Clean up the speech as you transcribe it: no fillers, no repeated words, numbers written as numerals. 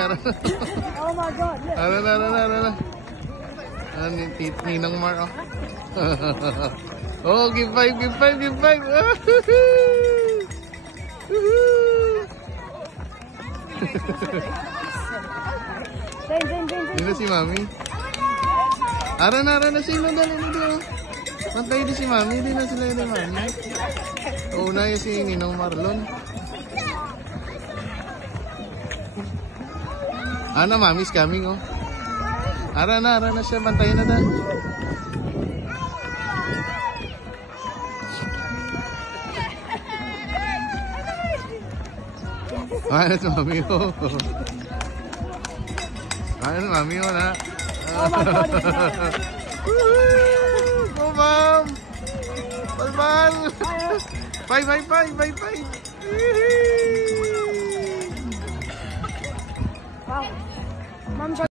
meron. Oh my God. Ara. Ninang Mar, oh. Oh, give five. Dito si Mami. Ara na sino dali dito. Pantay din si Mami, di na sila ni Mami. Una yung si Ninong Marlon. Ana, Mami's coming, oh. Ara na siya, bantayin na dahil. Ano si Mami, oh. Ano si Mami, oh, na. Oh my God. Go, Ma'am! Balbal! Bye! Wow. Ma'am,